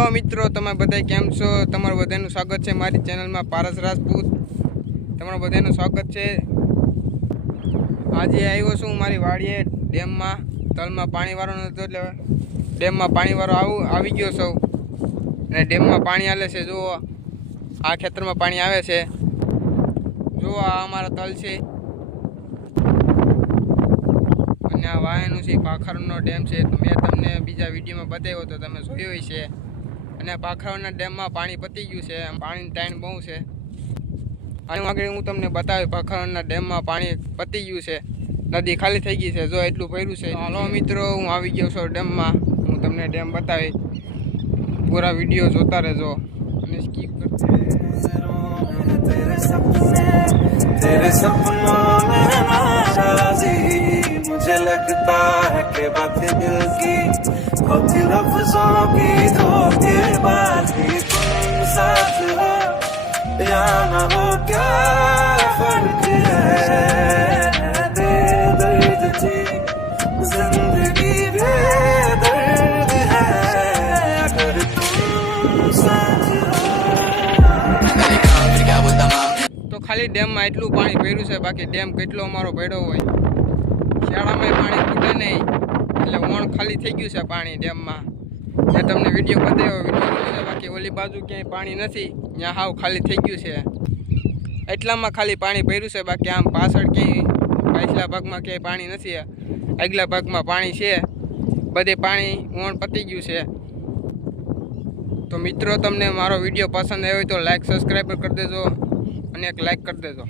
હાલો મિત્રો, તમે બધા કેમ છો? તમારું બધાનું સ્વાગત છે મારી ચેનલમાં પારસ રાજપૂત. તમારું બધાનું સ્વાગત છે. આજે આવ્યો છું મારી વાડીએ ડેમમાં. તળમાં પાણી વાળો નહોતો એટલે ડેમમાં પાણી વાળો આવી ગયો છું. અને ડેમમાં પાણી હાલે છે. જુઓ, આ ખેતરમાં પાણી આવે છે. જુઓ, આ અમારા તળ છે અને આ વાયનું છે. પાખરનો ડેમ છે. મેં તમને બીજા વિડીયોમાં બતાવ્યો તો તમે જોયો છે. અને પાખરના ડેમમાં પાણી પતી ગયું છે. પાણીની ટાઈમ બહુ છે. અને આગળ હું તમને બતાવ્યું, પાખરના ડેમમાં પાણી પતી ગયું છે. નદી ખાલી થઈ ગઈ છે. જો એટલું ભર્યું છે. હાલો મિત્રો, હું આવી ગયો છું ડેમમાં. હું તમને ડેમ બતાવી. પૂરા વિડીયો જોતા રહેજો અને સ્કીપ કરજો. तेरे सपनों में नाराज़ी मुझे लगता है कि बातें दिल की होती लफ्ज़ों की धोखेबाजी तुम साथ हो या ना हो क्या फर्क है दे दर्द जी जिंदगी बेदर्द है अगर तुम साथ તો ખાલી ડેમમાં એટલું પાણી ભર્યું છે. બાકી ડેમ કેટલો અમારો ભર્યો હોય. શિયાળામાં પાણી ખૂટે નહીં એટલે વણ ખાલી થઈ ગયું છે પાણી ડેમમાં. મેં તમને વિડીયો બતાવ્યો, વિડીયો છે. બાકી ઓલી બાજુ ક્યાંય પાણી નથી. ત્યાં હાવ ખાલી થઈ ગયું છે. એટલામાં ખાલી પાણી ભર્યું છે. બાકી આમ પાછળ ક્યાંય પાછલા ભાગમાં ક્યાંય પાણી નથી. આગલા ભાગમાં પાણી છે. બધે પાણી વણ પતી ગયું છે. તો મિત્રો, તમને મારો વિડીયો પસંદ આવ્યો તો લાઈક સબસ્ક્રાઈબ કરી દેજો અને એક લાઈક કરી દેજો.